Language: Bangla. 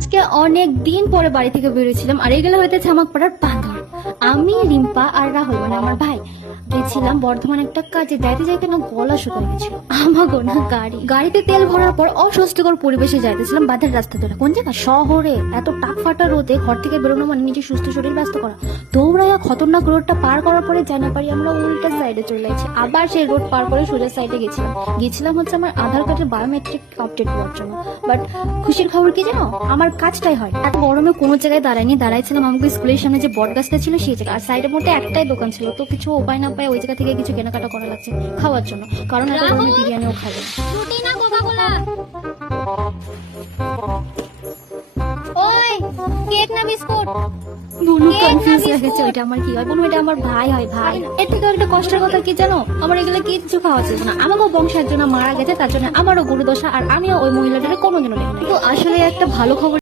আজকে অনেক দিন পরে বাড়ি থেকে বেরিয়েছিলাম আর এগুলো হইতেছে আমার পাড়ার বাঁধর। আমি, রিম্পা আর রাহুল মানে আমার ভাই গেছিলাম বর্ধমান একটা কাজে। যাইতে যাইতে না গলা শুকায় গেছিল আমাগো না গাড়িতে তেল ভরার পর অস্বস্তিকর পরিবেশে যাইতেছিলাম বাঁধের রাস্তা ধরে। কোন জায়গা? শহরে এত টাক ফাটা রোদে ঘর থেকে বেরোনো মানে নিজে সুস্থ শরীর ব্যস্ত করা। দৌড়াইয়া খতরনাক রোডটা পার করার পরে জানা পারি আমরা উল্টা সাইডে চলে যাচ্ছি। আবার সেই রোড পার করে সোজা সাইডে গেছিলাম হচ্ছে আমার আধার কার্ডের বায়োমেট্রিক আপডেট করার জন্য। বাট খুশির খবর কি জানো, আমার কাজটাই হয়। এত গরমে কোনো জায়গায় দাঁড়াইছিলাম আমাকে স্কুলের সামনে যে বট গাছটা ছিল সেই জায়গায়। আর সাইডের মধ্যে একটাই দোকান ছিল, তো কিছু উপায় না পায় ওই জায়গা থেকে কিছু কেনাকাটা করা লাগছে খাওয়ার জন্য, কারণ এত গরমে বিরিয়ানিও খাবে। ওই কেক না বিস্কুট? বুনু কনফিউজ হয়ে গেছে, ওইটা আমার কি হয়? বুনু এটা আমার ভাই হয়, ভাই। এর থেকে একটা কষ্টের কথা কি জানো, আমার এগুলো কিচ্ছু খাওয়া ছিল না। আমাকেও বংশে একজন মারা গেছে, তার জন্য আমারও গুরুদশা, আর আমিও ওই মহিলাটাকে কোনোদিনও দেখি না। তো আসলে একটা ভালো খবর